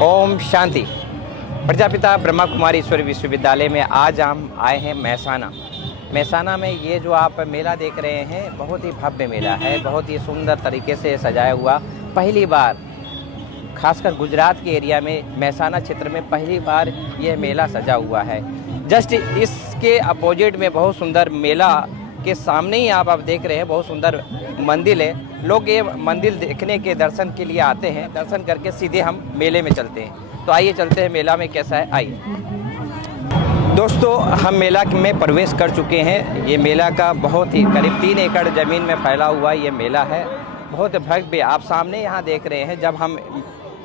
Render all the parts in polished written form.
ओम शांति। प्रजापिता ब्रह्मा कुमारी ईश्वरी विश्वविद्यालय में आज हम आए हैं महसाना में। ये जो आप मेला देख रहे हैं बहुत ही भव्य मेला है, बहुत ही सुंदर तरीके से सजाया हुआ। पहली बार खासकर गुजरात के एरिया में महसाना क्षेत्र में पहली बार यह मेला सजा हुआ है। जस्ट इसके अपोजिट में बहुत सुंदर मेला के सामने ही आप देख रहे हैं बहुत सुंदर मंदिर है। लोग ये मंदिर देखने के दर्शन के लिए आते हैं, दर्शन करके सीधे हम मेले में चलते हैं। तो आइए चलते हैं मेला में कैसा है, आइए। दोस्तों हम मेला में प्रवेश कर चुके हैं। ये मेला का बहुत ही करीब 3 एकड़ ज़मीन में फैला हुआ ये मेला है, बहुत भव्य। आप सामने यहाँ देख रहे हैं, जब हम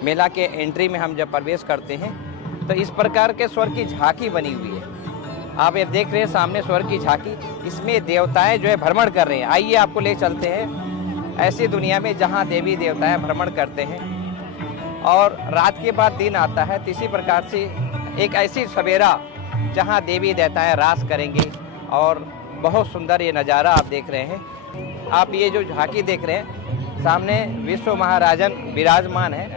मेला के एंट्री में हम जब प्रवेश करते हैं तो इस प्रकार के स्वर्ग की झांकी बनी हुई है। आप ये देख रहे हैं सामने स्वर्ग की झांकी, इसमें देवताएं जो है भ्रमण कर रहे हैं। आइए आपको ले चलते हैं ऐसी दुनिया में जहाँ देवी देवताएं भ्रमण करते हैं और रात के बाद दिन आता है। तो इसी प्रकार से एक ऐसी सवेरा जहाँ देवी देवताएं रास करेंगे और बहुत सुंदर ये नज़ारा आप देख रहे हैं। आप ये जो झांकी देख रहे हैं सामने विश्व महाराजन विराजमान है,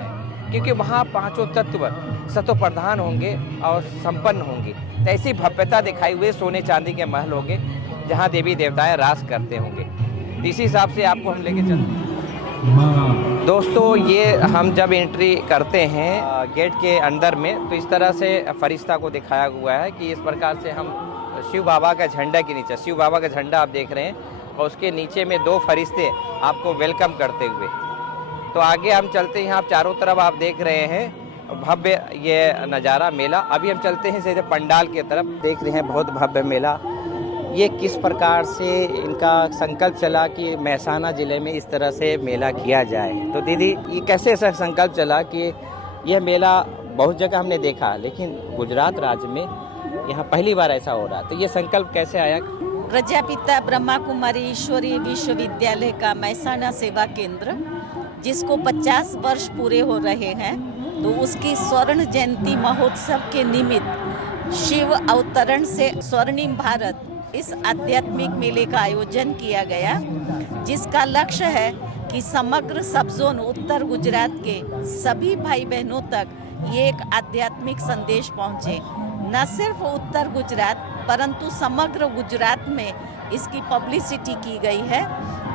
क्योंकि वहाँ पांचों तत्व सतो प्रधान होंगे और संपन्न होंगे। तो ऐसी भव्यता दिखाई हुए सोने चांदी के महल होंगे जहाँ देवी देवताएं रास करते होंगे। इसी हिसाब से आपको हम लेके चलते हैं। दोस्तों ये हम जब एंट्री करते हैं गेट के अंदर में, तो इस तरह से फरिश्ता को दिखाया हुआ है कि इस प्रकार से हम शिव बाबा का झंडा के नीचे, शिव बाबा का झंडा आप देख रहे हैं और उसके नीचे में 2 फरिश्ते आपको वेलकम करते हुए। तो आगे हम चलते हैं। आप चारों तरफ आप देख रहे हैं भव्य ये नज़ारा मेला। अभी हम चलते हैं सीधे पंडाल की तरफ। देख रहे हैं बहुत भव्य मेला। ये किस प्रकार से इनका संकल्प चला कि महसाना ज़िले में इस तरह से मेला किया जाए। तो दीदी ये कैसे ऐसा संकल्प चला कि यह मेला बहुत जगह हमने देखा, लेकिन गुजरात राज्य में यहाँ पहली बार ऐसा हो रहा, तो ये संकल्प कैसे आया? प्रजापिता ब्रह्मा कुमारी ईश्वरी विश्वविद्यालय का महसाना सेवा केंद्र, जिसको 50 वर्ष पूरे हो रहे हैं, तो उसकी स्वर्ण जयंती महोत्सव के निमित्त शिव अवतरण से स्वर्णिम भारत इस आध्यात्मिक मेले का आयोजन किया गया, जिसका लक्ष्य है कि समग्र सब जोन उत्तर गुजरात के सभी भाई बहनों तक ये एक आध्यात्मिक संदेश पहुँचे। न सिर्फ उत्तर गुजरात परंतु समग्र गुजरात में इसकी पब्लिसिटी की गई है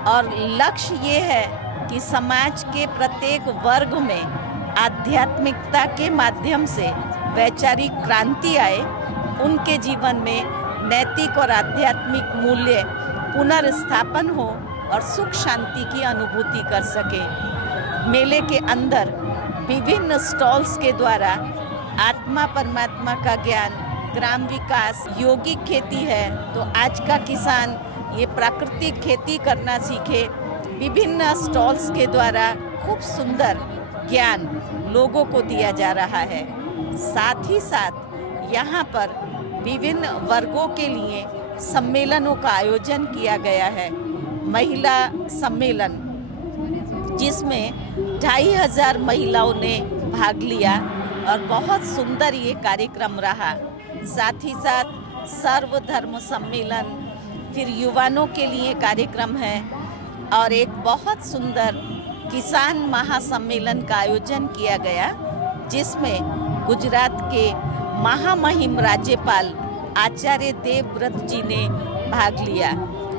और लक्ष्य ये है कि समाज के प्रत्येक वर्ग में आध्यात्मिकता के माध्यम से वैचारिक क्रांति आए, उनके जीवन में नैतिक और आध्यात्मिक मूल्य पुनर्स्थापन हो और सुख शांति की अनुभूति कर सके। मेले के अंदर विभिन्न स्टॉल्स के द्वारा आत्मा परमात्मा का ज्ञान, ग्राम विकास, योगिक खेती है तो आज का किसान ये प्राकृतिक खेती करना सीखे। विभिन्न स्टॉल्स के द्वारा खूब सुंदर ज्ञान लोगों को दिया जा रहा है। साथ ही साथ यहाँ पर विभिन्न वर्गों के लिए सम्मेलनों का आयोजन किया गया है। महिला सम्मेलन, जिसमें 2500 महिलाओं ने भाग लिया और बहुत सुंदर ये कार्यक्रम रहा। साथ ही साथ सर्वधर्म सम्मेलन, फिर युवाओं के लिए कार्यक्रम है और एक बहुत सुंदर किसान महासम्मेलन का आयोजन किया गया, जिसमें गुजरात के महामहिम राज्यपाल आचार्य देवव्रत जी ने भाग लिया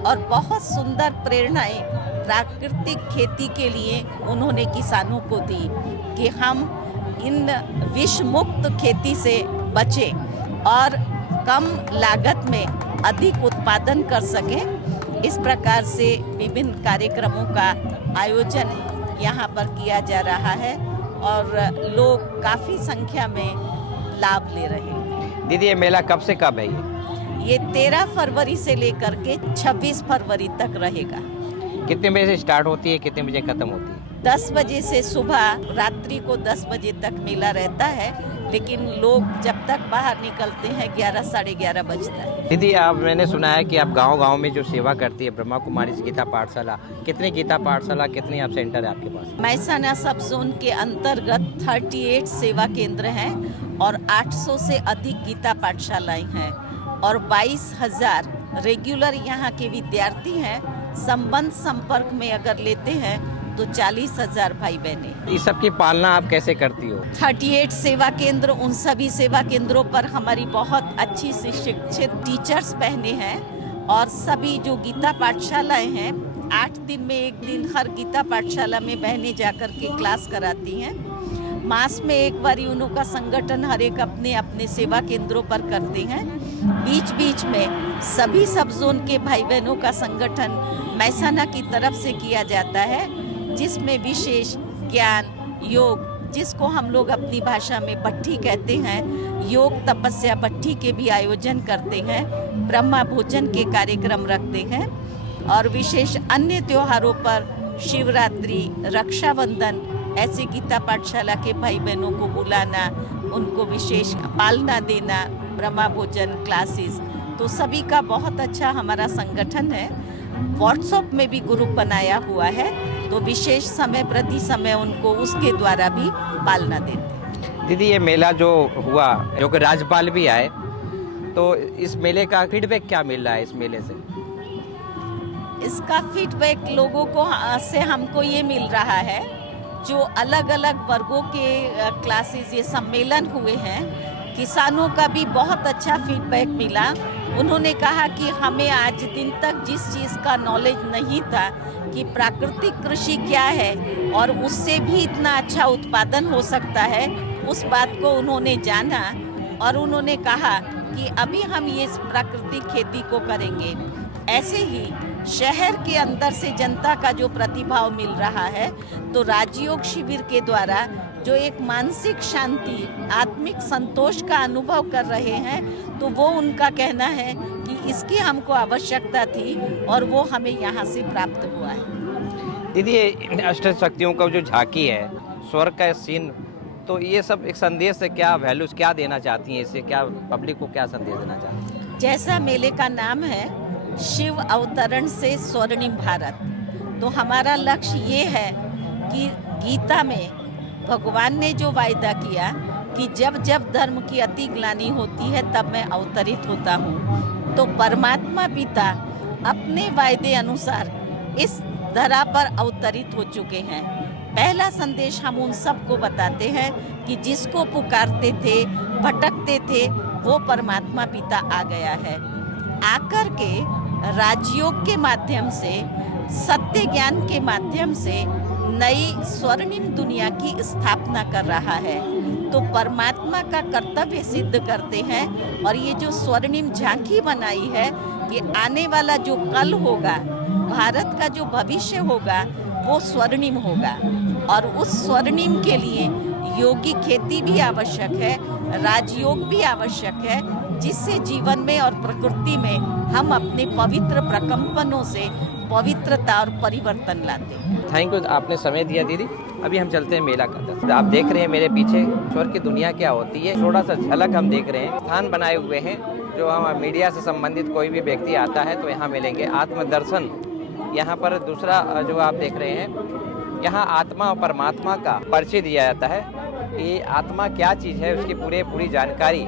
और बहुत सुंदर प्रेरणाएं प्राकृतिक खेती के लिए उन्होंने किसानों को दी कि हम इन विष मुक्त खेती से बचें और कम लागत में अधिक उत्पादन कर सकें। इस प्रकार से विभिन्न कार्यक्रमों का आयोजन यहाँ पर किया जा रहा है और लोग काफ़ी संख्या में लाभ ले रहे हैं। दीदी ये मेला कब से कब है? ये 13 फरवरी से लेकर के 26 फरवरी तक रहेगा। कितने बजे से स्टार्ट होती है, कितने बजे खत्म होती है? 10 बजे से सुबह रात्रि को 10 बजे तक मेला रहता है, लेकिन लोग जब तक बाहर निकलते हैं 11 साढ़े 11 बजता है। दीदी आप, मैंने सुना है कि आप गांव-गांव में जो सेवा करती है ब्रह्मा कुमारी गीता पाठशाला, कितने गीता पाठशाला, कितने आप सेंटर है आपके पास? महसाना सब जोन के अंतर्गत 38 सेवा केंद्र हैं और 800 से अधिक गीता पाठशालाएं हैं और 22,000 रेगुलर यहाँ के विद्यार्थी हैं। संबंध संपर्क में अगर लेते हैं तो 40,000 भाई बहने। इस सब की पालना आप कैसे करती हो? 38 सेवा केंद्र, उन सभी सेवा केंद्रों पर हमारी बहुत अच्छी से शिक्षित टीचर्स बहने हैं और सभी जो गीता पाठशालाएं हैं, 8 दिन में 1 दिन हर गीता पाठशाला में बहनें जाकर के क्लास कराती हैं। मास में एक बारी उनका संगठन हर एक अपने अपने सेवा केंद्रों पर करते हैं। बीच बीच में सभी सब जोन के भाई बहनों का संगठन मैसाना की तरफ से किया जाता है, जिसमें विशेष ज्ञान, योग, जिसको हम लोग अपनी भाषा में भट्ठी कहते हैं, योग तपस्या भट्ठी के भी आयोजन करते हैं, ब्रह्मा भोजन के कार्यक्रम रखते हैं और विशेष अन्य त्योहारों पर शिवरात्रि, रक्षाबंधन, ऐसे गीता पाठशाला के भाई बहनों को बुलाना, उनको विशेष पालना देना, ब्रह्मा भोजन क्लासेस, तो सभी का बहुत अच्छा हमारा संगठन है। व्हाट्सएप में भी ग्रुप बनाया हुआ है, तो विशेष समय प्रति समय उनको उसके द्वारा भी पालना देते हैं। दीदी, ये मेला जो हुआ, जो कि राज्यपाल भी आए, तो इस मेले का फीडबैक क्या मिल रहा है इस मेले से? इसका फीडबैक लोगों को से हमको ये मिल रहा है, जो अलग अलग वर्गों के क्लासेस ये सम्मेलन हुए हैं, किसानों का भी बहुत अच्छा फीडबैक मिला। उन्होंने कहा कि हमें आज दिन तक जिस चीज़ का नॉलेज नहीं था कि प्राकृतिक कृषि क्या है और उससे भी इतना अच्छा उत्पादन हो सकता है, उस बात को उन्होंने जाना और उन्होंने कहा कि अभी हम ये प्राकृतिक खेती को करेंगे। ऐसे ही शहर के अंदर से जनता का जो प्रतिभाव मिल रहा है, तो राजयोग शिविर के द्वारा जो एक मानसिक शांति, आत्मिक संतोष का अनुभव कर रहे हैं, तो वो उनका कहना है कि इसकी हमको आवश्यकता थी और वो हमें यहाँ से प्राप्त हुआ है। दीदी, अष्ट शक्तियों का जो झांकी है, स्वर्ग का सीन, तो ये सब एक संदेश से क्या वैल्यूज क्या देना चाहती हैं? इससे क्या पब्लिक को क्या संदेश देना चाहती हैं? जैसा मेले का नाम है, शिव अवतरण से स्वर्णिम भारत, तो हमारा लक्ष्य ये है कि गीता में भगवान ने जो वायदा किया कि जब जब धर्म की अति ग्लानि होती है तब मैं अवतरित होता हूँ, तो परमात्मा पिता अपने वायदे अनुसार इस धरा पर अवतरित हो चुके हैं। पहला संदेश हम उन सबको बताते हैं कि जिसको पुकारते थे, भटकते थे, वो परमात्मा पिता आ गया है। आकर के राजयोग के माध्यम से, सत्य ज्ञान के माध्यम से नई स्वर्णिम दुनिया की स्थापना कर रहा है, तो परमात्मा का कर्तव्य सिद्ध करते हैं। और ये जो स्वर्णिम झांकी बनाई है, ये आने वाला जो कल होगा, भारत का जो भविष्य होगा, वो स्वर्णिम होगा और उस स्वर्णिम के लिए योगी खेती भी आवश्यक है, राजयोग भी आवश्यक है, जिससे जीवन में और प्रकृति में हम अपने पवित्र प्रकंपनों से पवित्रता और परिवर्तन लाते हैं। थैंक यू, आपने समय दिया दीदी। अभी हम चलते हैं मेला का दर्शन। आप देख रहे हैं मेरे पीछे स्वर्ग की दुनिया क्या होती है, थोड़ा सा झलक हम देख रहे हैं। स्थान बनाए हुए हैं जो हम मीडिया से संबंधित कोई भी व्यक्ति आता है तो यहाँ मिलेंगे। आत्मदर्शन, यहाँ पर दूसरा जो आप देख रहे हैं, यहाँ आत्मा और परमात्मा का परिचय दिया जाता है कि आत्मा क्या चीज़ है, उसकी पूरी जानकारी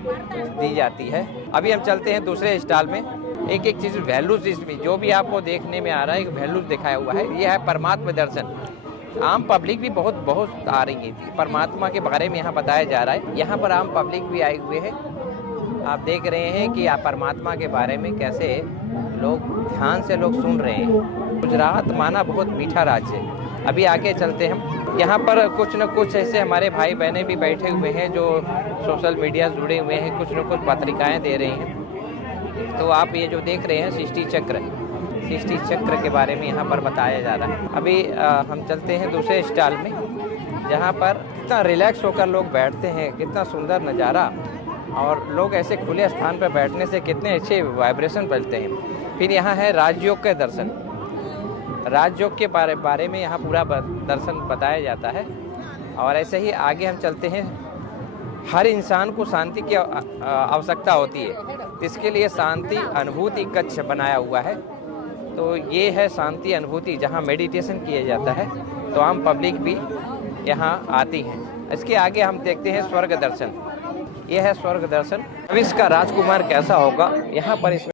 दी जाती है। अभी हम चलते हैं दूसरे स्टॉल में। एक एक चीज़ वैल्यूज, इसमें जो भी आपको देखने में आ रहा है, एक वैल्यूज दिखाया हुआ है। ये है परमात्मा दर्शन। आम पब्लिक भी बहुत आ रही थी, परमात्मा के बारे में यहाँ बताया जा रहा है। यहाँ पर आम पब्लिक भी आए हुए हैं। आप देख रहे हैं कि आप परमात्मा के बारे में कैसे लोग ध्यान से लोग सुन रहे हैं। गुजरात माना बहुत मीठा राज्य है। अभी आगे चलते हम। यहाँ पर कुछ न कुछ ऐसे हमारे भाई बहनें भी बैठे हुए हैं जो सोशल मीडिया जुड़े हुए हैं, कुछ न कुछ पत्रिकाएं दे रहे हैं। तो आप ये जो देख रहे हैं सृष्टि चक्र के बारे में यहाँ पर बताया जा रहा है। अभी हम चलते हैं दूसरे स्टॉल में, जहाँ पर कितना रिलैक्स होकर लोग बैठते हैं, कितना सुंदर नज़ारा, और लोग ऐसे खुले स्थान पर बैठने से कितने अच्छे वाइब्रेशन फैलते हैं। फिर यहाँ है राजयोग के दर्शन। राजयोग के बारे में यहाँ पूरा दर्शन बताया जाता है। और ऐसे ही आगे हम चलते हैं। हर इंसान को शांति की आवश्यकता होती है, इसके लिए शांति अनुभूति कक्ष बनाया हुआ है। तो ये है शांति अनुभूति, जहाँ मेडिटेशन किया जाता है। तो आम पब्लिक भी यहाँ आती हैं। इसके आगे हम देखते हैं स्वर्ग दर्शन। यह है स्वर्ग दर्शन। भविष्य का राजकुमार कैसा होगा, यहाँ पर इसमें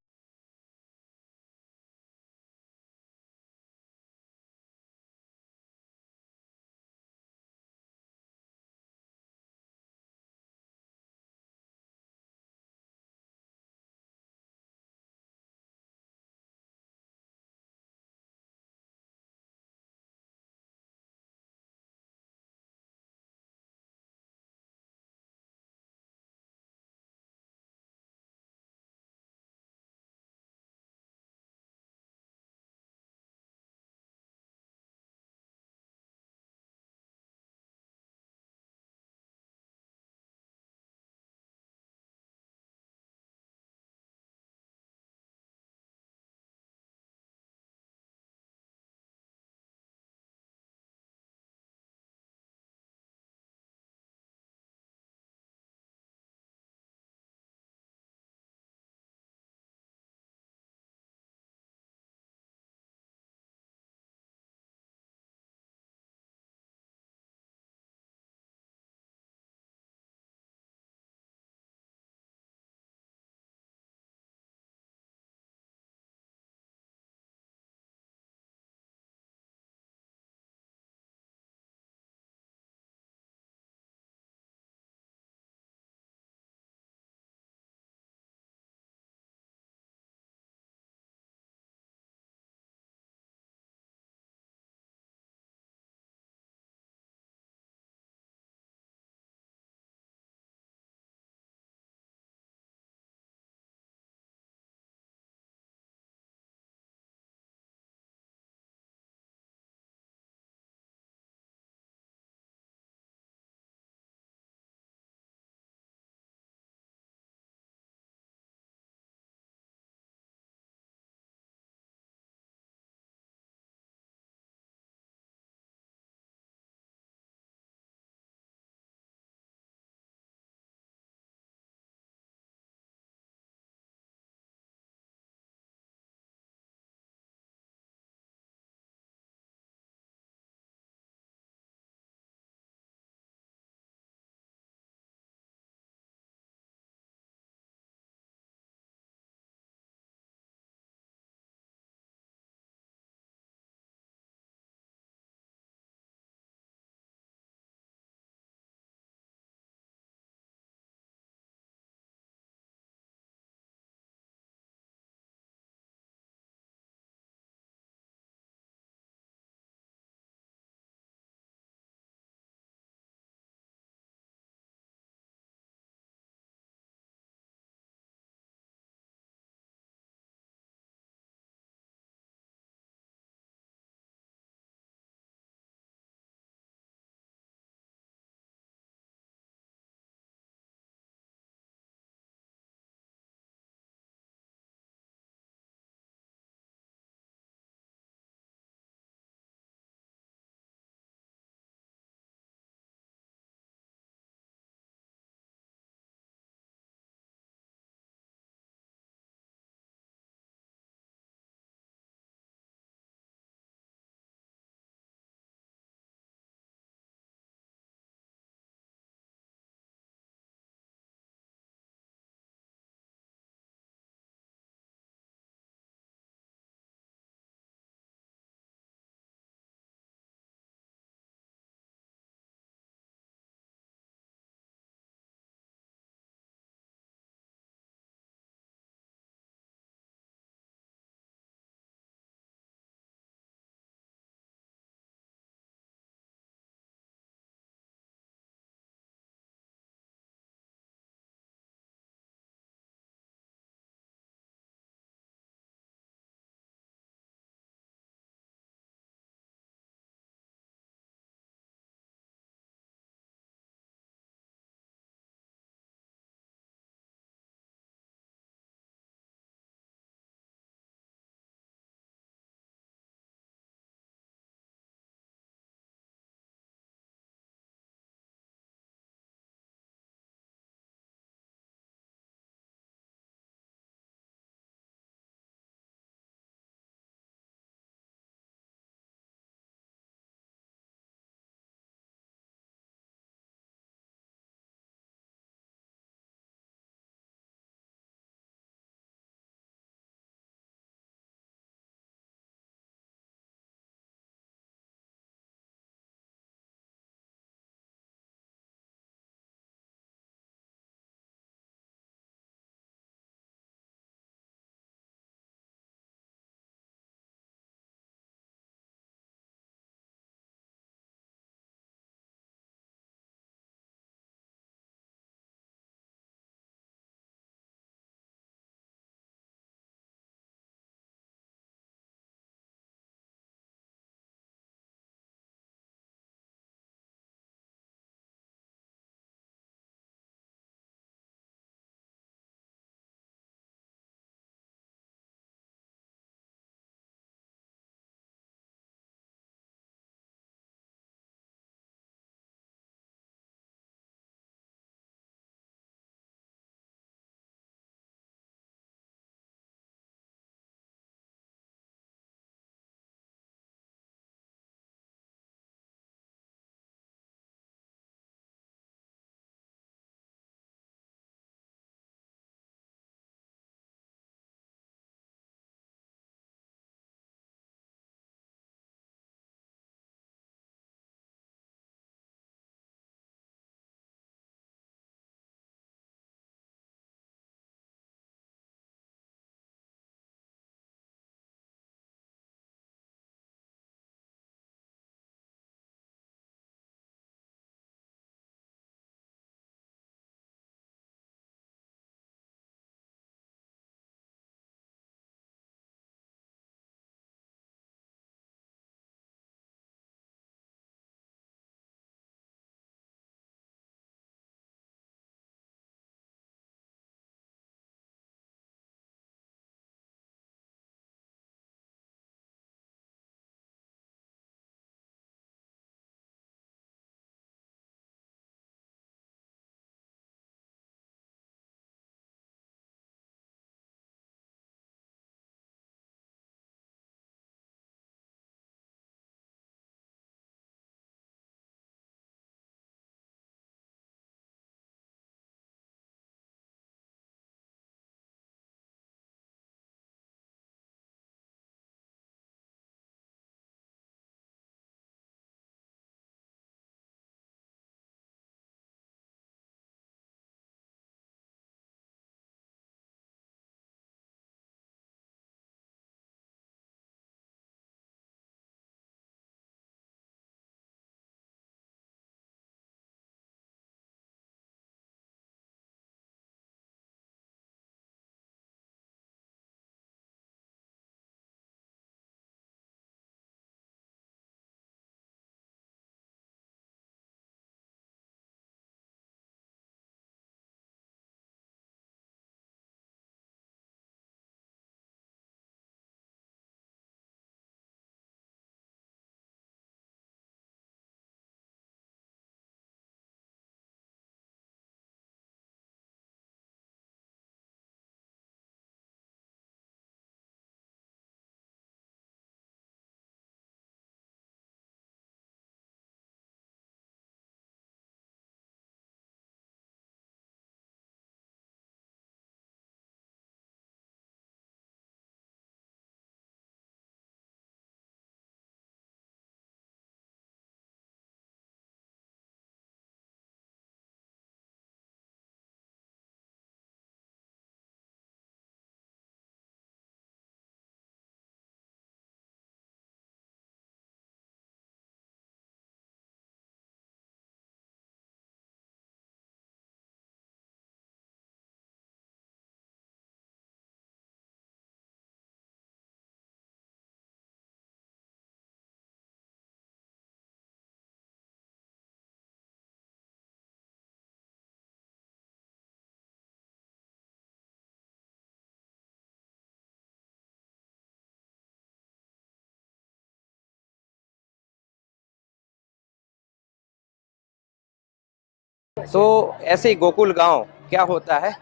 तो ऐसे ही गोकुल गांव क्या होता है,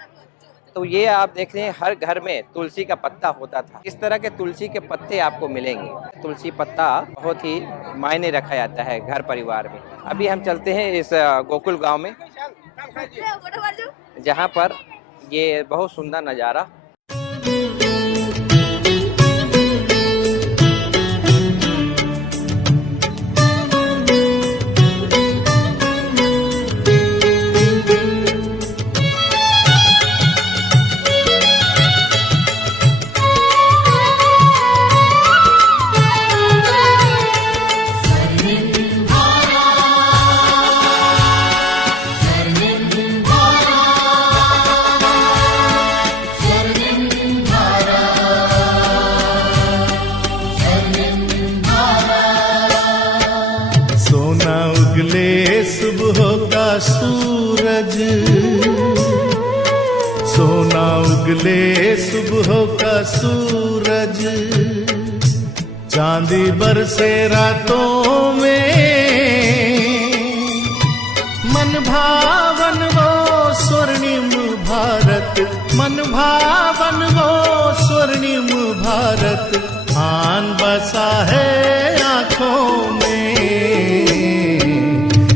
तो ये आप देख रहे हैं हर घर में तुलसी का पत्ता होता था। इस तरह के तुलसी के पत्ते आपको मिलेंगे। तुलसी पत्ता बहुत ही मायने रखा जाता है घर परिवार में। अभी हम चलते हैं इस गोकुल गांव में, जहां पर ये बहुत सुंदर नज़ारा। सूरज सोना उगले सुबह का सूरज, चांदी बरसे रातों में, मन भावन वो स्वर्णिम भारत, मन भावन वो स्वर्णिम भारत, आन बसा है आँखों में।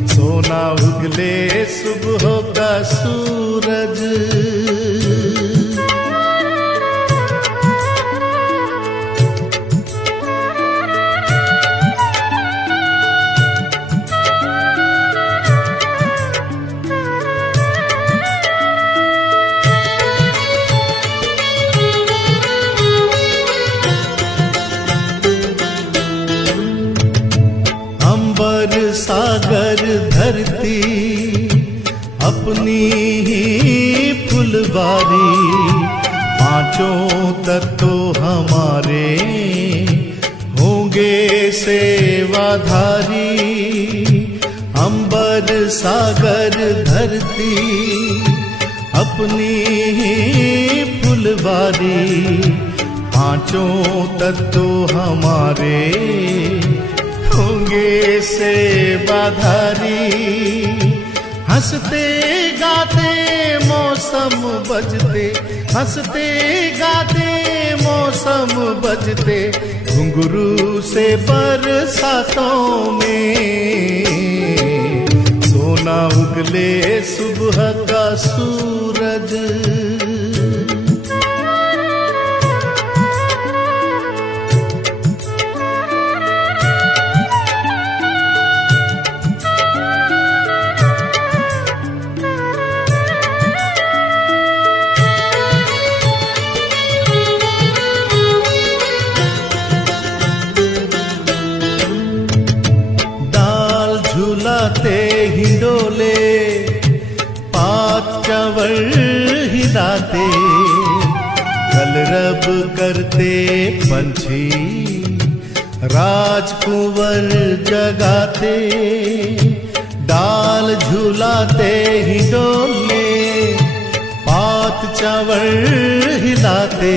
सोना उगले सुबह का सूरज। सागर धरती अपनी ही फुलवारी, पांचों तत्व हमारे होंगे सेवाधारी। अंबर सागर धरती अपनी ही फुलवारी, पांचों तत्व हमारे होंगे सेवाधारी। हंसते गाते मौसम बजते, हंसते गाते मौसम बजते, घुंघरू से बरसातों में। सोना उगले सुबह का सूरज। हिंडोले पात चंवर हिलाते, कलरब करते पंछी राजकुंवर जगाते। डाल झूलाते हिंडोले पात चंवर हिलाते,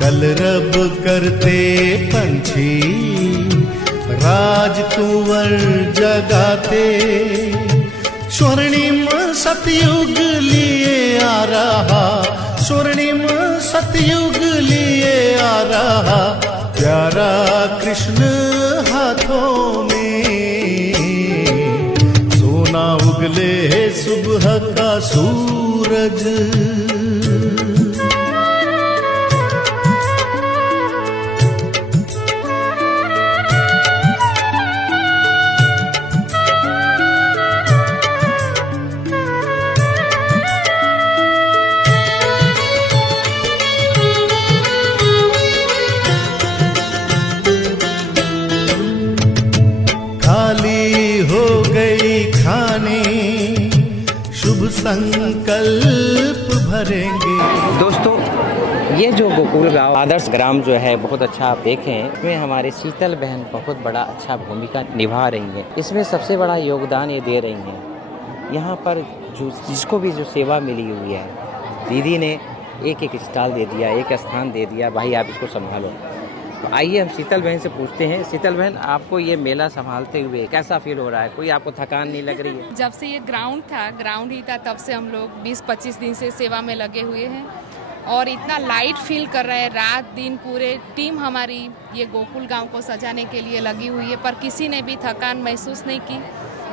कलरब करते पंछी राजकुंवर जगाते। स्वर्णिम सतयुग लिए आ रहा, स्वर्णिम सतयुग लिए आ रहा, प्यारा कृष्ण हाथों में। सोना उगले सुबह का सूरज। संकल्प भरेंगे। दोस्तों, ये जो गोकुल गांव आदर्श ग्राम जो है बहुत अच्छा आप देखें, इसमें हमारे शीतल बहन बहुत बड़ा अच्छा भूमिका निभा रही हैं। इसमें सबसे बड़ा योगदान ये दे रही हैं। यहाँ पर जो जिसको भी जो सेवा मिली हुई है, दीदी ने एक एक स्टॉल दे दिया, एक स्थान दे दिया, भाई आप इसको संभालो। तो आइए हम शीतल बहन से पूछते हैं। शीतल बहन, आपको ये मेला संभालते हुए कैसा फील हो रहा है? कोई आपको थकान नहीं लग रही है? जब से ये ग्राउंड ही था तब से हम लोग 20-25 दिन से सेवा में लगे हुए हैं और इतना लाइट फील कर रहे हैं। रात दिन पूरे टीम हमारी ये गोकुल गांव को सजाने के लिए लगी हुई है, पर किसी ने भी थकान महसूस नहीं की।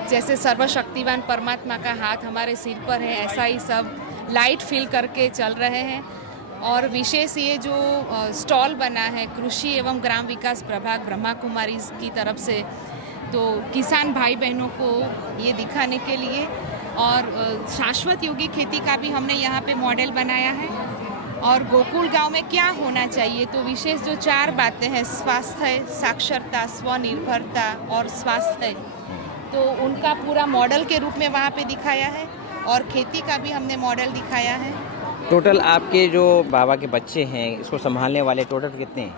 जैसे सर्वशक्तिवान परमात्मा का हाथ हमारे सिर पर है, ऐसा ही सब लाइट फील करके चल रहे हैं। और विशेष ये जो स्टॉल बना है कृषि एवं ग्राम विकास प्रभाग ब्रह्मा कुमारी की तरफ से, तो किसान भाई बहनों को ये दिखाने के लिए, और शाश्वत योगी खेती का भी हमने यहाँ पे मॉडल बनाया है। और गोकुल गांव में क्या होना चाहिए, तो विशेष जो 4 बातें हैं, स्वास्थ्य, साक्षरता, स्वनिर्भरता और स्वास्थ्य, तो उनका पूरा मॉडल के रूप में वहाँ पे दिखाया है। और खेती का भी हमने मॉडल दिखाया है। टोटल आपके जो बाबा के बच्चे हैं इसको संभालने वाले टोटल कितने हैं?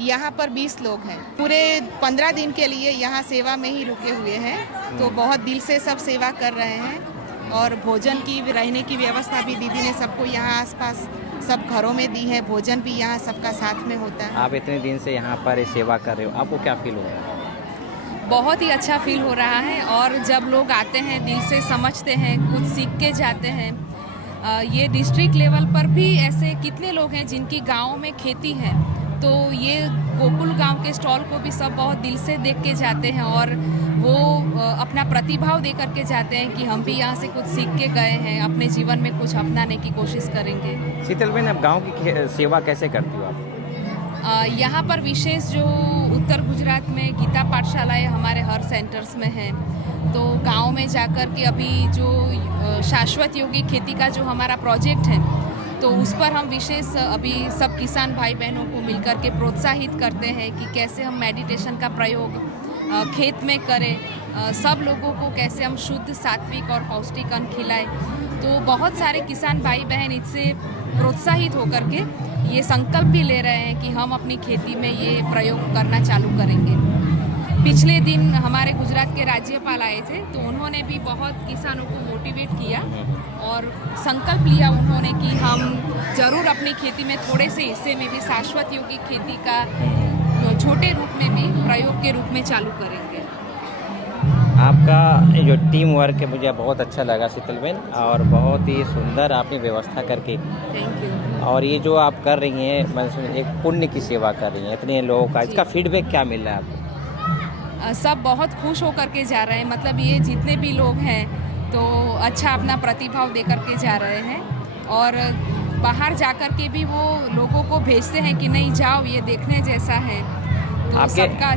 यहाँ पर 20 लोग हैं। पूरे 15 दिन के लिए यहाँ सेवा में ही रुके हुए हैं, तो बहुत दिल से सब सेवा कर रहे हैं। और भोजन की, रहने की व्यवस्था भी दीदी ने सबको यहाँ आसपास सब घरों में दी है। भोजन भी यहाँ सबका साथ में होता है। आप इतने दिन से यहाँ पर सेवा कर रहे हो, आपको क्या फील हो रहा है? बहुत ही अच्छा फील हो रहा है। और जब लोग आते हैं दिल से समझते हैं, कुछ सीख के जाते हैं। ये डिस्ट्रिक्ट लेवल पर भी ऐसे कितने लोग हैं जिनकी गाँव में खेती है, तो ये गोकुल गांव के स्टॉल को भी सब बहुत दिल से देख के जाते हैं और वो अपना प्रतिभाव दे करके जाते हैं कि हम भी यहाँ से कुछ सीख के गए हैं, अपने जीवन में कुछ अपनाने की कोशिश करेंगे। शीतल बहन, अब गाँव की सेवा कैसे करती हो आप? यहाँ पर विशेष जो उत्तर गुजरात में गीता पाठशालाएँ हमारे हर सेंटर्स में हैं, तो गांव में जाकर के अभी जो शाश्वत योगी खेती का जो हमारा प्रोजेक्ट है, तो उस पर हम विशेष अभी सब किसान भाई बहनों को मिलकर के प्रोत्साहित करते हैं कि कैसे हम मेडिटेशन का प्रयोग खेत में करें, सब लोगों को कैसे हम शुद्ध, सात्विक और पौष्टिक अन्न खिलाएं। तो बहुत सारे किसान भाई बहन इससे प्रोत्साहित होकर के ये संकल्प भी ले रहे हैं कि हम अपनी खेती में ये प्रयोग करना चालू करेंगे। पिछले दिन हमारे गुजरात के राज्यपाल आए थे, तो उन्होंने भी बहुत किसानों को मोटिवेट किया और संकल्प लिया उन्होंने कि हम जरूर अपनी खेती में थोड़े से हिस्से में भी शाश्वत योगी खेती का छोटे रूप में भी प्रयोग के रूप में चालू करेंगे। आपका जो टीम वर्क है मुझे बहुत अच्छा लगा शीतल बहन, और बहुत ही सुंदर आपने व्यवस्था करके, थैंक यू। और ये जो आप कर रही हैं, मतलब एक पुण्य की सेवा कर रही हैं इतने लोगों का, इसका फीडबैक क्या मिल रहा है आपको? सब बहुत खुश होकर के जा रहे हैं। मतलब ये जितने भी लोग हैं तो अच्छा अपना प्रतिभाव दे करके जा रहे हैं, और बाहर जाकर के भी वो लोगों को भेजते हैं कि नहीं जाओ, ये देखने जैसा है। तो आपके सबका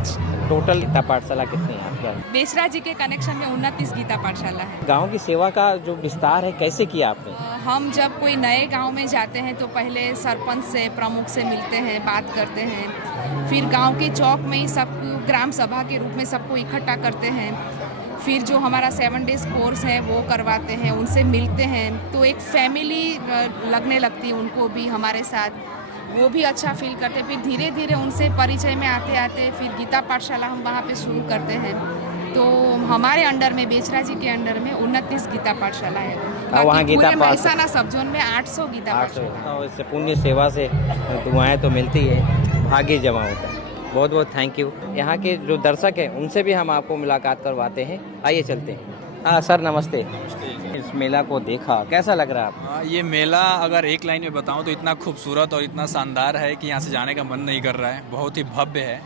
टोटल गीता पाठशाला कितनी है आपके? बेसरा जी के कनेक्शन में 29 गीता पाठशाला है। गांव की सेवा का जो विस्तार है कैसे किया आपने? हम जब कोई नए गांव में जाते हैं तो पहले सरपंच से, प्रमुख से मिलते हैं, बात करते हैं। फिर गांव के चौक में ही सब ग्राम सभा के रूप में सबको इकट्ठा करते हैं। फिर जो हमारा 7 डेज कोर्स है वो करवाते हैं, उनसे मिलते हैं, तो एक फैमिली लगने लगती है उनको भी हमारे साथ, वो भी अच्छा फील करते हैं। फिर धीरे धीरे उनसे परिचय में आते आते फिर गीता पाठशाला हम वहाँ पे शुरू करते हैं। तो हमारे अंडर में, बेचरा जी के अंडर में 29 गीता पाठशाला है। वहाँ गीता पूरे महसाना सब जोन में 800 गीता पाठशाला। इससे पुण्य सेवा से दुआएं तो मिलती है, भाग्य जमा होता है। बहुत बहुत थैंक यू। यहाँ के जो दर्शक हैं उनसे भी हम आपको मुलाकात करवाते हैं, आइए चलते हैं। हाँ सर, नमस्ते। इस मेला को देखा, कैसा लग रहा है आपको? ये मेला अगर एक लाइन में बताऊं तो इतना खूबसूरत और इतना शानदार है कि यहाँ से जाने का मन नहीं कर रहा है। बहुत ही भव्य है।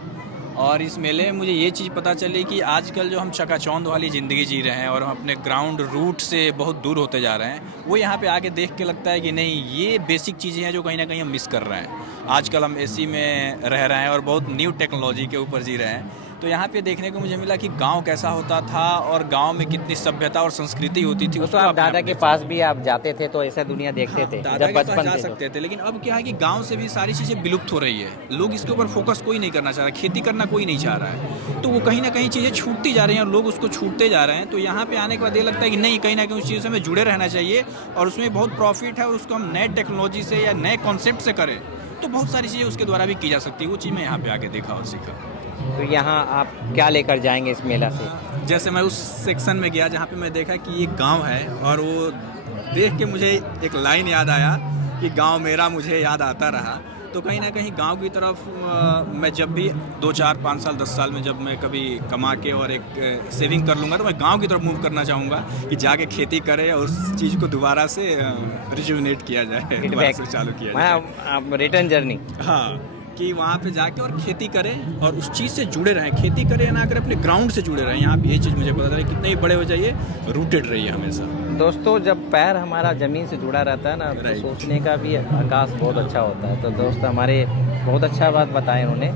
और इस मेले में मुझे ये चीज़ पता चली कि आजकल जो हम चकाचौंध वाली ज़िंदगी जी रहे हैं और हम अपने ग्राउंड रूट से बहुत दूर होते जा रहे हैं, वो यहाँ पे आके देख के लगता है कि नहीं, ये बेसिक चीज़ें हैं जो कहीं ना कहीं हम मिस कर रहे हैं। आजकल हम एसी में रह रहे हैं और बहुत न्यू टेक्नोलॉजी के ऊपर जी रहे हैं। तो यहाँ पे देखने को मुझे मिला कि गांव कैसा होता था और गांव में कितनी सभ्यता और संस्कृति होती थी। तो आप दादा के पास भी आप जाते थे तो ऐसा दुनिया देखते थे दादा जब के पास बचपन जा थे सकते थे, लेकिन अब क्या है कि गांव से भी सारी चीज़ें विलुप्त हो रही है। लोग इसके ऊपर फोकस कोई नहीं करना चाह रहा, खेती करना कोई नहीं चाह रहा है, तो वो कहीं ना कहीं चीज़ें छूटती जा रही हैं और लोग उसको छूटते जा रहे हैं। तो यहाँ पे आने के बाद ये लगता है कि नहीं, कहीं ना कहीं उस चीज़ से हमें जुड़े रहना चाहिए और उसमें बहुत प्रॉफिट है और उसको हम नए टेक्नोलॉजी से या नए कॉन्सेप्ट से करें तो बहुत सारी चीज़ें उसके द्वारा भी की जा सकती है। वो चीज़ मैं यहाँ पे आके देखा और सीखा। तो यहाँ आप क्या लेकर जाएंगे इस मेला से? जैसे मैं उस सेक्शन में गया जहाँ पे मैं देखा कि ये गांव है और वो देख के मुझे एक लाइन याद आया कि गांव मेरा मुझे याद आता रहा। तो कहीं ना कहीं गांव की तरफ मैं जब भी 2, 4, 5 साल 10 साल में जब मैं कभी कमा के और एक सेविंग कर लूँगा तो मैं गांव की तरफ मूव करना चाहूँगा कि जाके खेती करें और उस चीज़ को दोबारा से रिजुविनेट किया जाए, दोबारा से चालू किया जाए, रिटर्न जर्नी। हाँ, कि वहाँ पे जाके और खेती करें और उस चीज़ से जुड़े रहें, खेती करें ना अगर अपने ग्राउंड से जुड़े रहें। यहाँ पे ये चीज़ मुझे पता चला, कितने ही बड़े हो जाइए रूटेड रहिए हमेशा। दोस्तों जब पैर हमारा ज़मीन से जुड़ा रहता है ना तो Right. सोचने का भी आकाश बहुत अच्छा होता है। तो दोस्त हमारे बहुत अच्छा बात बताए उन्होंने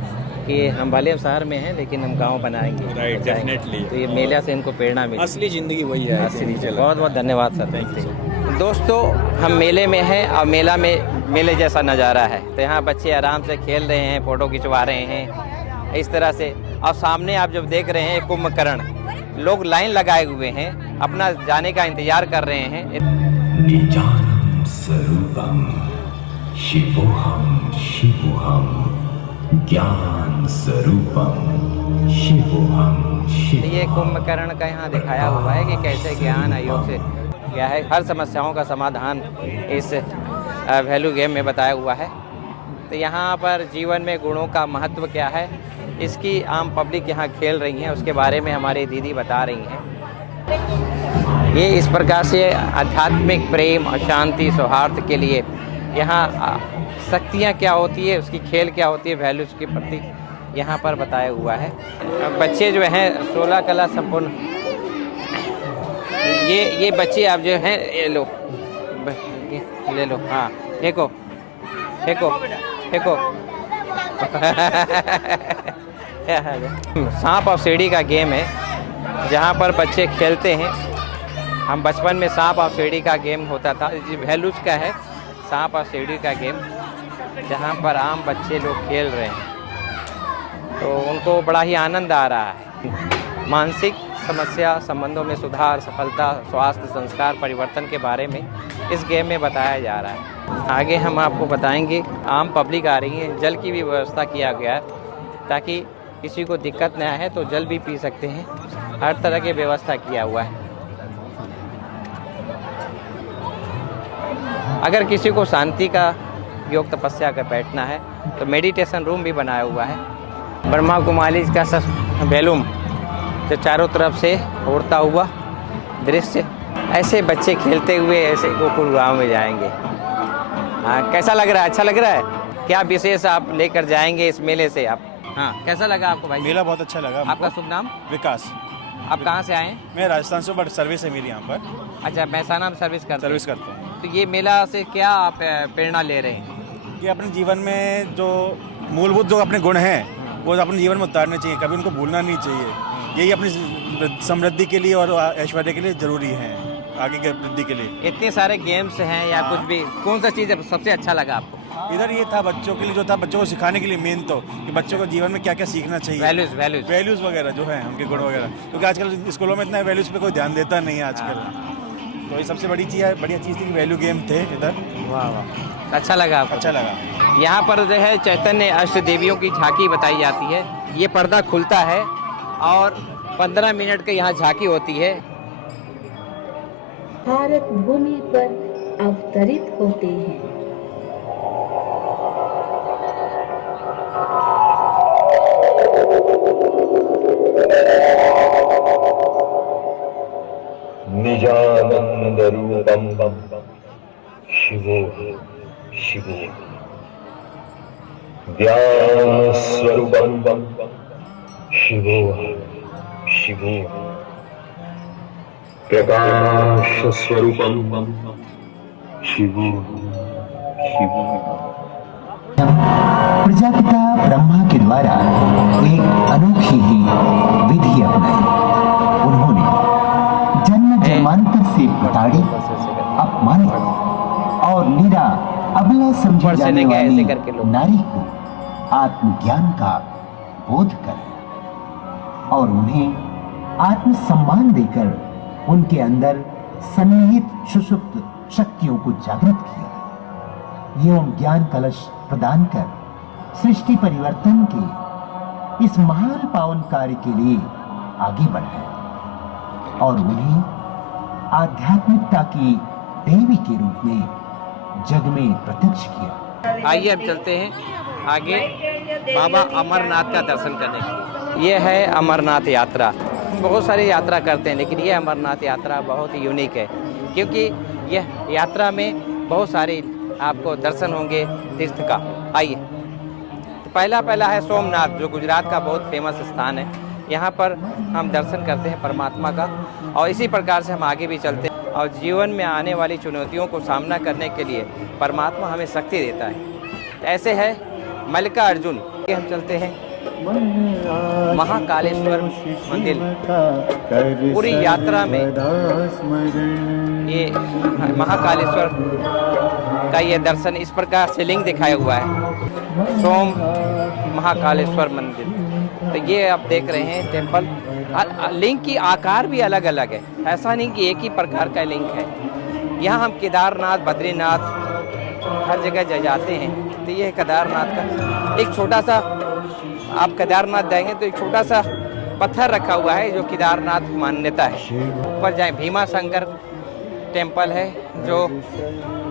कि हम भले शहर में हैं लेकिन हम गांव बनाएंगे। Right, बचाएंगे। definitely. तो ये मेला से इनको प्रेरणा मिली। असली ज़िंदगी वही है। असली बहुत बहुत धन्यवाद सर। Thank you. दोस्तों हम मेले में हैं और मेला में मेले जैसा नज़ारा है। तो यहाँ बच्चे आराम से खेल रहे हैं, फ़ोटो खिंचवा रहे हैं इस तरह से। और सामने आप जब देख रहे हैं कुंभकर्ण, लोग लाइन लगाए हुए हैं, अपना जाने का इंतज़ार कर रहे हैं। निजानं स्वरूपं शिवोऽहं शिवोऽहं ज्ञान स्वरूपं शिवोऽहं शिवोऽहं। ये कुंभकर्ण का यहाँ दिखाया हुआ है कि कैसे ज्ञान आयोग से क्या है, हर समस्याओं का समाधान इस वैल्यू गेम में बताया हुआ है। तो यहाँ पर जीवन में गुणों का महत्व क्या है, इसकी आम पब्लिक यहाँ खेल रही है, उसके बारे में हमारी दीदी बता रही हैं। ये इस प्रकार से आध्यात्मिक प्रेम और शांति सौहार्द के लिए यहाँ शक्तियाँ क्या होती है, उसकी खेल क्या होती है, वैल्यूज़ के प्रति यहाँ पर बताया हुआ है। बच्चे जो हैं 16 कला संपूर्ण, ये बच्चे आप जो हैं ये लो ले लो, हाँ फेंको फेंको फेंको। सांप और सीढ़ी का गेम है जहाँ पर बच्चे खेलते हैं। हम बचपन में सांप और सीढ़ी का गेम होता था, वैल्यूज का है सांप और सीढ़ी का गेम, जहाँ पर आम बच्चे लोग खेल रहे हैं तो उनको बड़ा ही आनंद आ रहा है। मानसिक समस्या, संबंधों में सुधार, सफलता, स्वास्थ्य, संस्कार, परिवर्तन के बारे में इस गेम में बताया जा रहा है। आगे हम आपको बताएंगे, आम पब्लिक आ रही है, जल की भी व्यवस्था किया गया है ताकि किसी को दिक्कत न आए तो जल भी पी सकते हैं, हर तरह की व्यवस्था किया हुआ है। अगर किसी को शांति का योग तपस्या कर बैठना है तो मेडिटेशन रूम भी बनाया हुआ है। ब्रह्मा कुमारी का बैलूम जो चारों तरफ से उड़ता हुआ दृश्य, ऐसे बच्चे खेलते हुए ऐसे गोकुल गाँव में जाएंगे। हाँ, कैसा लग रहा है? अच्छा लग रहा है? क्या विशेष आप लेकर जाएंगे इस मेले से आप? हाँ, कैसा लगा आपको भाई? मेला बहुत अच्छा लगा। आपका शुभ नाम? विकास। आप कहाँ से आए हैं? मैं राजस्थान से, बट सर्विस है मेरी यहाँ पर। अच्छा, मैसाना में सर्विस करते करता हूँ। तो ये मेला से क्या आप प्रेरणा ले रहे हैं? कि अपने जीवन में जो मूलभूत जो अपने गुण हैं वो अपने जीवन में उतारने चाहिए, कभी उनको भूलना नहीं चाहिए। यही अपनी समृद्धि के लिए और ऐश्वर्य के लिए ज़रूरी है, आगे की वृद्धि के लिए। इतने सारे गेम्स हैं या कुछ भी, कौन सा चीज़ सबसे अच्छा लगा आपको? इधर ये था बच्चों के लिए, जो था बच्चों को सिखाने के लिए मेन, तो कि बच्चों को जीवन में क्या क्या सीखना चाहिए, वैल्यूज़ वगैरह जो है, उनके गुण वगैरह, क्योंकि आजकल स्कूलों में इतना वैल्यूज़ पे कोई ध्यान देता नहीं है आजकल। तो ये सबसे बड़ी चीज़ है, बढ़िया चीज़ थी कि वैल्यू गेम थे इधर। वाह वाह, अच्छा लगा आपको? अच्छा लगा। यहाँ पर जो है चैतन्य अष्ट देवियों की झांकी बताई जाती है। ये पर्दा खुलता है और 15 मिनट की यहाँ झांकी होती है। भारत भूमि पर अवतरित होते हैं। निजानंद रूपम शिवो शिवो ज्ञान स्वरूपम शिवो शिवो प्रकाश स्वरूपम शिवो शिवो। प्रजापिता ब्रह्मा के द्वारा एक अनोखी ही विधि अपनाई। उन्होंने जन्म जन्मांतर से प्रताड़ित, अपमानित और निरा अबला समझी जाने वाली नारी को आत्मज्ञान का बोध कर और उन्हें आत्म सम्मान देकर उनके अंदर सन्निहित सुषुप्त शक्तियों को जागृत किया। एवं ज्ञान कलश प्रदान कर सृष्टि परिवर्तन के इस महान पावन कार्य के लिए आगे बढ़ाया और उन्हें आध्यात्मिकता की देवी के रूप में जग में प्रत्यक्ष किया। आइए हम चलते हैं आगे बाबा अमरनाथ का दर्शन करने के लिए। ये है अमरनाथ यात्रा। बहुत सारी यात्रा करते हैं लेकिन ये अमरनाथ यात्रा बहुत ही यूनिक है, क्योंकि यह यात्रा में बहुत सारे आपको दर्शन होंगे तीर्थ का। आइए, तो पहला है सोमनाथ, जो गुजरात का बहुत फेमस स्थान है। यहाँ पर हम दर्शन करते हैं परमात्मा का, और इसी प्रकार से हम आगे भी चलते हैं और जीवन में आने वाली चुनौतियों को सामना करने के लिए परमात्मा हमें शक्ति देता है। ऐसे है मल्लिकार्जुन। हम चलते हैं महाकालेश्वर मंदिर। पूरी यात्रा में ये महाकालेश्वर का ये दर्शन इस प्रकार से लिंग दिखाया हुआ है, सोम महाकालेश्वर मंदिर। तो ये आप देख रहे हैं टेम्पल। लिंग की आकार भी अलग अलग है, ऐसा नहीं कि एक ही प्रकार का लिंग है। यहाँ हम केदारनाथ, बद्रीनाथ हर जगह जाते हैं, तो ये केदारनाथ का एक छोटा सा, आप केदारनाथ जाएंगे तो एक छोटा सा पत्थर रखा हुआ है जो केदारनाथ की मान्यता है। ऊपर जाए भीमा शंकर टेम्पल है, जो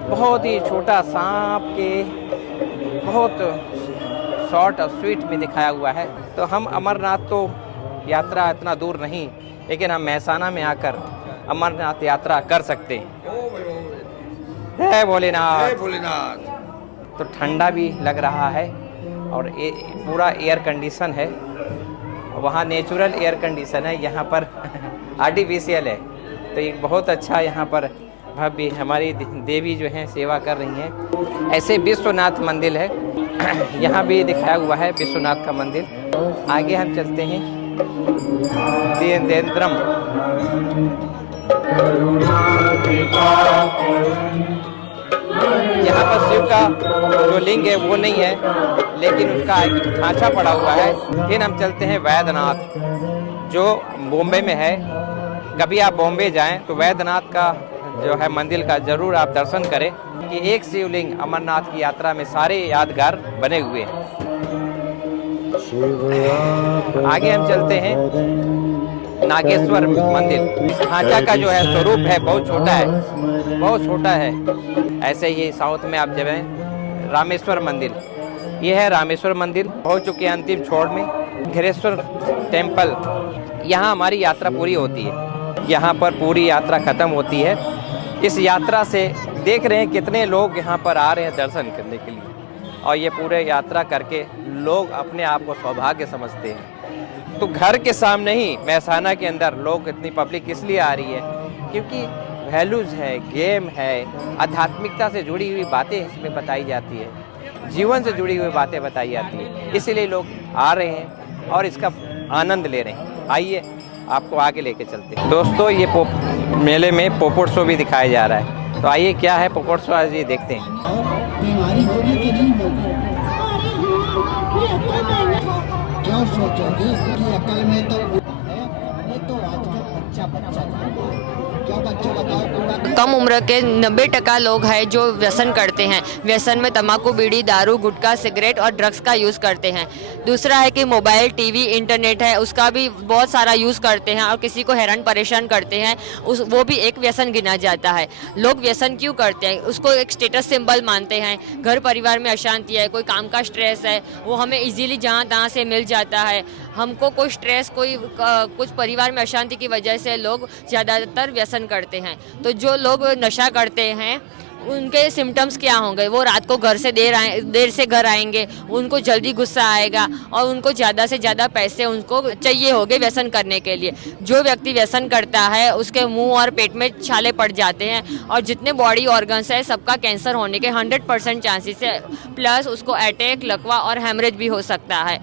बहुत ही छोटा सांप के बहुत शॉर्ट और स्वीट में दिखाया हुआ है। तो हम अमरनाथ तो यात्रा इतना दूर नहीं, लेकिन हम महसाना में आकर अमरनाथ यात्रा कर सकते हैं। जय भोलेनाथ। भोलेनाथ। तो ठंडा भी लग रहा है और पूरा एयर कंडीशन है। वहाँ नेचुरल एयर कंडीशन है, यहाँ पर आर्टिफिशियल है। तो एक बहुत अच्छा यहाँ पर भव्य हमारी देवी जो हैं सेवा कर रही हैं। ऐसे विश्वनाथ मंदिर है, यहाँ भी दिखाया हुआ है विश्वनाथ का मंदिर। आगे हम चलते हैं देवेंद्रम। यहाँ पर शिव का जो लिंग है वो नहीं है, लेकिन उसका एक ढांचा पड़ा हुआ है। फिर हम चलते हैं वैद्यनाथ, जो बॉम्बे में है। कभी आप बॉम्बे जाएं तो वैद्यनाथ का जो है मंदिर का जरूर आप दर्शन करें, कि एक शिवलिंग अमरनाथ की यात्रा में सारे यादगार बने हुए हैं। आगे हम चलते हैं नागेश्वर मंदिर। इस ढांचा का जो है स्वरूप है बहुत छोटा है, बहुत छोटा है। ऐसे ही साउथ में आप जब हैं रामेश्वर मंदिर, ये है रामेश्वर मंदिर। हो चुके हैं अंतिम छोर में घेरेश्वर टेम्पल। यहाँ हमारी यात्रा पूरी होती है, यहाँ पर पूरी यात्रा खत्म होती है। इस यात्रा से देख रहे हैं कितने लोग यहाँ पर आ रहे हैं दर्शन करने के लिए, और ये पूरे यात्रा करके लोग अपने आप को सौभाग्य समझते हैं। तो घर के सामने ही महसाना के अंदर लोग इतनी पब्लिक इसलिए आ रही है क्योंकि वैल्यूज़ है, गेम है, आध्यात्मिकता से जुड़ी हुई बातें इसमें बताई जाती है, जीवन से जुड़ी हुई बातें बताई जाती है। इसीलिए लोग आ रहे हैं और इसका आनंद ले रहे हैं। आइए आपको आगे लेके चलते हैं। दोस्तों, ये मेले में पोपट शो भी दिखाया जा रहा है। तो आइए क्या है पोपट शो, आज ये देखते हैं। क्यों सोचोगे कि अकल में तो है, ये तो आजकल बच्चा क्या बच्चा बताओ। कम उम्र के 90% लोग हैं जो व्यसन करते हैं। व्यसन में तंबाकू, बीड़ी, दारू, गुटखा, सिगरेट और ड्रग्स का यूज़ करते हैं। दूसरा है कि मोबाइल, टीवी, इंटरनेट है, उसका भी बहुत सारा यूज़ करते हैं और किसी को हैरान परेशान करते हैं, वो भी एक व्यसन गिना जाता है। लोग व्यसन क्यों करते हैं? उसको एक स्टेटस सिंबल मानते हैं। घर परिवार में अशांति है, कोई काम का स्ट्रेस है, वो हमें इजीली जहाँ तहाँ से मिल जाता है। हमको कोई स्ट्रेस, कुछ परिवार में अशांति की वजह से लोग ज़्यादातर व्यसन करते हैं। तो जो लोग नशा करते हैं उनके सिम्टम्स क्या होंगे? वो रात को घर से देर से घर आएंगे, उनको जल्दी गुस्सा आएगा और उनको ज़्यादा से ज़्यादा पैसे उनको चाहिए होंगे व्यसन करने के लिए। जो व्यक्ति व्यसन करता है उसके मुंह और पेट में छाले पड़ जाते हैं और जितने बॉडी ऑर्गन्स है सबका कैंसर होने के 100% चांसेस है। प्लस उसको अटैक, लकवा और हेमरेज भी हो सकता है।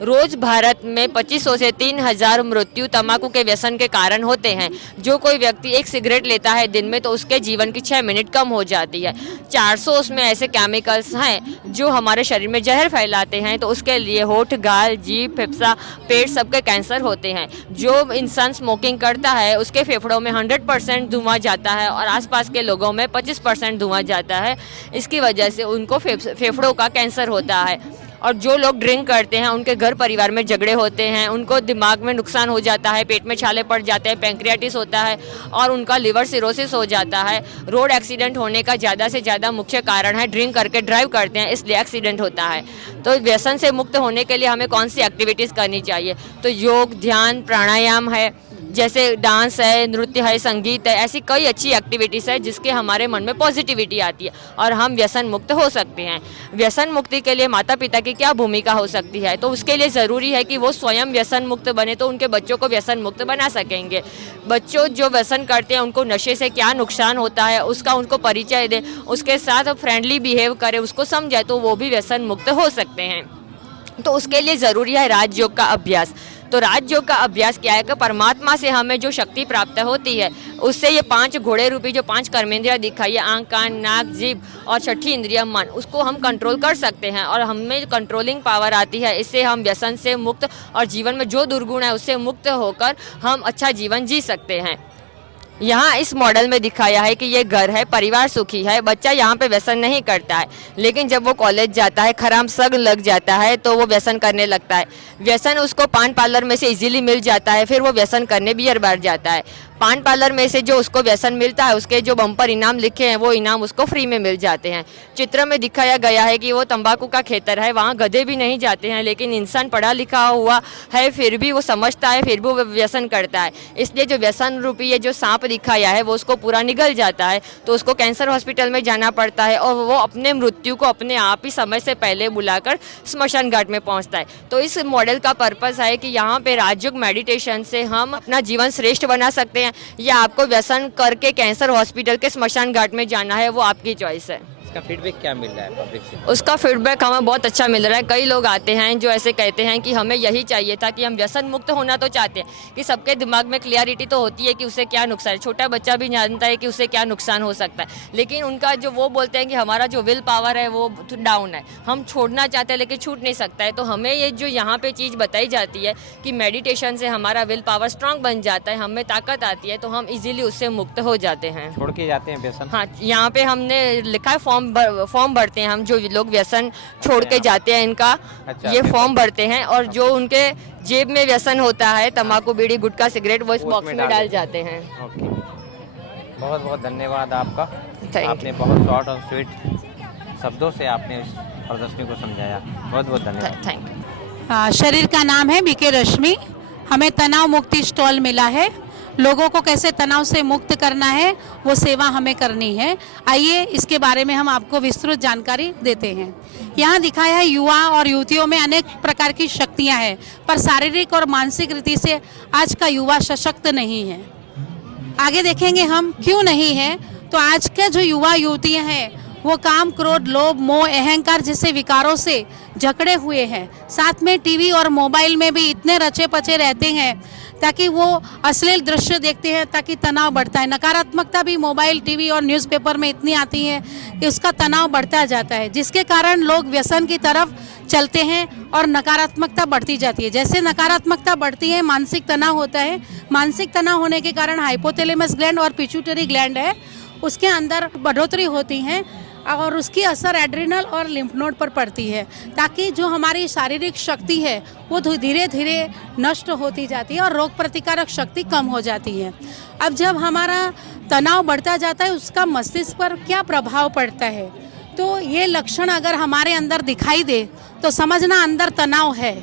रोज भारत में 2500 से 3000 मृत्यु तंबाकू के व्यसन के कारण होते हैं। जो कोई व्यक्ति एक सिगरेट लेता है दिन में तो उसके जीवन की 6 मिनट कम हो जाती है। 400 उसमें ऐसे केमिकल्स हैं जो हमारे शरीर में जहर फैलाते हैं, तो उसके लिए होठ, गाल, जीभ, फेफड़ा, पेट सबके कैंसर होते हैं। जो इंसान स्मोकिंग करता है उसके फेफड़ों में 100% धुआं जाता है और आसपास के लोगों में 25% धुआं जाता है। इसकी वजह से उनको फेफड़ों का कैंसर होता है। और जो लोग ड्रिंक करते हैं उनके घर परिवार में झगड़े होते हैं, उनको दिमाग में नुकसान हो जाता है, पेट में छाले पड़ जाते हैं, पैंक्रियाटिस होता है और उनका लिवर सिरोसिस हो जाता है। रोड एक्सीडेंट होने का ज़्यादा से ज़्यादा मुख्य कारण है ड्रिंक करके ड्राइव करते हैं, इसलिए एक्सीडेंट होता है। तो व्यसन से मुक्त होने के लिए हमें कौन सी एक्टिविटीज़ करनी चाहिए? तो योग, ध्यान, प्राणायाम है, जैसे डांस है, नृत्य है, संगीत है, ऐसी कई अच्छी एक्टिविटीज़ है जिसके हमारे मन में पॉजिटिविटी आती है और हम व्यसन मुक्त हो सकते हैं। व्यसन मुक्ति के लिए माता पिता की क्या भूमिका हो सकती है? तो उसके लिए ज़रूरी है कि वो स्वयं व्यसन मुक्त बने तो उनके बच्चों को व्यसन मुक्त बना सकेंगे। बच्चों जो व्यसन करते हैं उनको नशे से क्या नुकसान होता है उसका उनको परिचय दें, उसके साथ फ्रेंडली बिहेव करें, उसको समझाए तो वो भी व्यसन मुक्त हो सकते हैं। तो उसके लिए ज़रूरी है राजयोग का अभ्यास। तो राजयोग का अभ्यास क्या है कि परमात्मा से हमें जो शक्ति प्राप्त होती है उससे ये 5 घोड़े रूपी जो 5 कर्मेंद्रियाँ दिखाई है, आँख, कान, नाक, जीभ और छठी इंद्रिय मन, उसको हम कंट्रोल कर सकते हैं और हमें कंट्रोलिंग पावर आती है। इससे हम व्यसन से मुक्त और जीवन में जो दुर्गुण है उससे मुक्त होकर हम अच्छा जीवन जी सकते हैं। यहाँ इस मॉडल में दिखाया है कि ये घर है, परिवार सुखी है, बच्चा यहाँ पे व्यसन नहीं करता है, लेकिन जब वो कॉलेज जाता है, खराब सग लग जाता है तो वो व्यसन करने लगता है। व्यसन उसको पान पार्लर में से इजीली मिल जाता है, फिर वो व्यसन करने बियर बार जाता है। पान पार्लर में से जो उसको व्यसन मिलता है उसके जो बम्पर इनाम लिखे हैं वो इनाम उसको फ्री में मिल जाते हैं। चित्र में दिखाया गया है कि वो तंबाकू का खेतर है, वहाँ गधे भी नहीं जाते हैं, लेकिन इंसान पढ़ा लिखा हुआ है फिर भी वो समझता है, फिर भी वो व्यसन करता है। इसलिए जो व्यसन रूपी ये जो सांप दिखाया है वो उसको पूरा निगल जाता है, तो उसको कैंसर हॉस्पिटल में जाना पड़ता है और वो अपने मृत्यु को अपने आप ही समय से पहले बुलाकर स्मशान घाट में पहुँचता है। तो इस मॉडल का पर्पस है कि यहाँ पे राजयोग मेडिटेशन से हम अपना जीवन श्रेष्ठ बना सकते हैं, या आपको व्यसन करके कैंसर हॉस्पिटल के स्मशान घाट में जाना है, वो आपकी चॉइस है। इसका फीडबैक क्या मिल रहा है पब्लिक से? उसका फीडबैक हमें बहुत अच्छा मिल रहा है। कई लोग आते हैं जो ऐसे कहते हैं कि हमें यही चाहिए था कि हम व्यसन मुक्त होना तो चाहते हैं कि सबके दिमाग में क्लियरिटी तो होती है कि उससे क्या नुकसान है, छोटा बच्चा भी जानता है कि उससे क्या नुकसान हो सकता है, लेकिन उनका जो वो बोलते हैं कि हमारा जो विल पावर है वो डाउन है, हम छोड़ना चाहते हैं लेकिन छूट नहीं सकता है। तो हमें ये जो यहाँ पे चीज़ बताई जाती है कि मेडिटेशन से हमारा विल पावर स्ट्रांग बन जाता है, हमें ताकत आती है, तो हम इजीली उससे मुक्त हो जाते हैं, छोड़ के जाते हैं व्यसन। हाँ, यहाँ पे हमने लिखा है फॉर्म भरते हैं हम, जो लोग व्यसन छोड़ के जाते हैं इनका ये फॉर्म भरते हैं और जो उनके जेब में व्यसन होता है तंबाकू, बीड़ी, गुटखा, सिगरेट, वो इस बॉक्स में डाल जाते हैं। ओके, बहुत बहुत धन्यवाद आपका। Thank आपने बहुत शॉर्ट और स्वीट शब्दों से आपने इस प्रदर्शनी को समझाया, बहुत बहुत धन्यवाद। Thank you. शरीर का नाम है बीके रश्मि। हमें तनाव मुक्ति स्टॉल मिला है, लोगों को कैसे तनाव से मुक्त करना है वो सेवा हमें करनी है। आइए इसके बारे में हम आपको विस्तृत जानकारी देते हैं। यहाँ दिखाया है युवा और युवतियों में अनेक प्रकार की शक्तियाँ हैं, पर शारीरिक और मानसिक रीति से आज का युवा सशक्त नहीं है। आगे देखेंगे हम क्यों नहीं है। तो आज के जो युवा युवतियाँ हैं वो काम, क्रोध, लोभ, मोह, अहंकार जैसे विकारों से जकड़े हुए हैं। साथ में टीवी और मोबाइल में भी इतने रचे पचे रहते हैं ताकि वो अश्लील दृश्य देखते हैं, ताकि तनाव बढ़ता है। नकारात्मकता भी मोबाइल, टीवी और न्यूज़पेपर में इतनी आती है कि उसका तनाव बढ़ता जाता है, जिसके कारण लोग व्यसन की तरफ चलते हैं और नकारात्मकता बढ़ती जाती है। जैसे नकारात्मकता बढ़ती है, मानसिक तनाव होता है। मानसिक तनाव होने के कारण हाइपोथैलेमस ग्लैंड और पिट्यूटरी ग्लैंड है, उसके अंदर बढ़ोतरी होती है और उसकी असर एड्रिनल और लिम्फ नोड पर पड़ती है, ताकि जो हमारी शारीरिक शक्ति है वो धीरे धीरे नष्ट होती जाती है और रोग प्रतिकारक शक्ति कम हो जाती है। अब जब हमारा तनाव बढ़ता जाता है उसका मस्तिष्क पर क्या प्रभाव पड़ता है, तो ये लक्षण अगर हमारे अंदर दिखाई दे तो समझना अंदर तनाव है,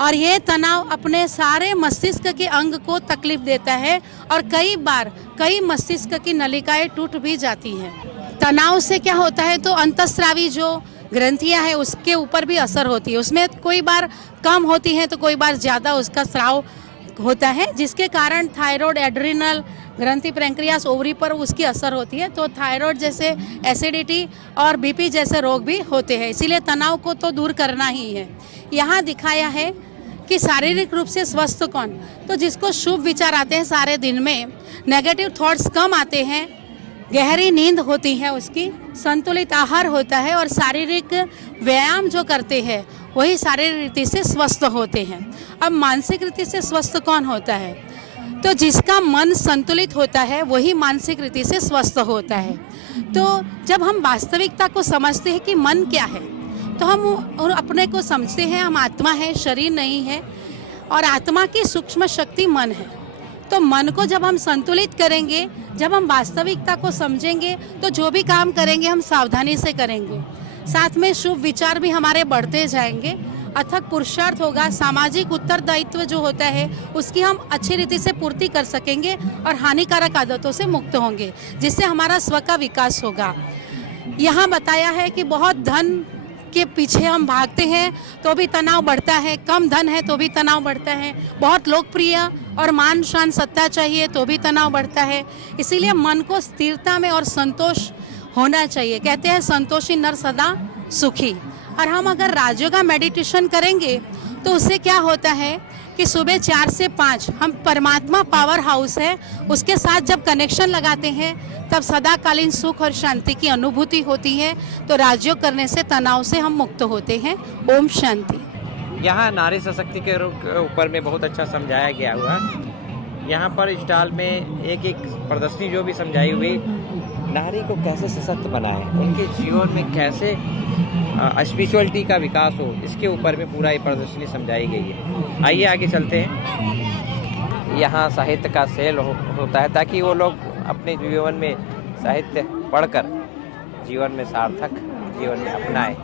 और ये तनाव अपने सारे मस्तिष्क के अंग को तकलीफ देता है और कई बार कई मस्तिष्क की नलिकाएं टूट भी जाती हैं। तनाव से क्या होता है, तो अंतःस्रावी जो ग्रंथियां हैं उसके ऊपर भी असर होती है। उसमें कोई बार कम होती है तो कोई बार ज़्यादा उसका स्राव होता है, जिसके कारण थायराइड, एड्रिनल ग्रंथि, पैंक्रियास, ओवरी पर उसकी असर होती है। तो थायराइड जैसे एसिडिटी और बीपी जैसे रोग भी होते हैं। इसीलिए तनाव को तो दूर करना ही है। यहाँ दिखाया है कि शारीरिक रूप से स्वस्थ कौन, तो जिसको शुभ विचार आते हैं सारे दिन में, नेगेटिव थॉट्स कम आते हैं, गहरी नींद होती है उसकी, संतुलित आहार होता है और शारीरिक व्यायाम जो करते हैं वही शारीरिक रीति से स्वस्थ होते हैं। अब मानसिक रीति से स्वस्थ कौन होता है, तो जिसका मन संतुलित होता है वही मानसिक रीति से स्वस्थ होता है। तो जब हम वास्तविकता को समझते हैं कि मन क्या है, तो हम अपने को समझते हैं हम आत्मा है, शरीर नहीं है, और आत्मा की सूक्ष्म शक्ति मन है। तो मन को जब हम संतुलित करेंगे, जब हम वास्तविकता को समझेंगे, तो जो भी काम करेंगे हम सावधानी से करेंगे। साथ में शुभ विचार भी हमारे बढ़ते जाएंगे, अथक पुरुषार्थ होगा, सामाजिक उत्तरदायित्व जो होता है उसकी हम अच्छी रीति से पूर्ति कर सकेंगे और हानिकारक आदतों से मुक्त होंगे, जिससे हमारा स्व का विकास होगा। यहाँ बताया है कि बहुत धन के पीछे हम भागते हैं तो भी तनाव बढ़ता है, कम धन है तो भी तनाव बढ़ता है, बहुत लोकप्रिय और मान शान सत्ता चाहिए तो भी तनाव बढ़ता है। इसीलिए मन को स्थिरता में और संतोष होना चाहिए। कहते हैं संतोषी नर सदा सुखी। और हम अगर राजयोगा मेडिटेशन करेंगे तो उससे क्या होता है कि सुबह 4 से 5 हम परमात्मा पावर हाउस है, उसके साथ जब कनेक्शन लगाते हैं तब सदाकालीन सुख और शांति की अनुभूति होती है। तो राजयोग करने से तनाव से हम मुक्त होते हैं। ओम शांति। यहाँ नारी सशक्ति के ऊपर में बहुत अच्छा समझाया गया हुआ। यहाँ पर स्टॉल में एक एक प्रदर्शनी जो भी समझाई हुई, नारी को कैसे सशक्त बनाए, उनके जीवन में कैसे स्पिरिचुअलिटी का विकास हो, इसके ऊपर में पूरा ये प्रदर्शनी समझाई गई है। आइए आगे चलते हैं। यहाँ साहित्य का सेल होता है ताकि वो लोग अपने जीवन में साहित्य पढ़कर जीवन में सार्थक जीवन में अपनाएं।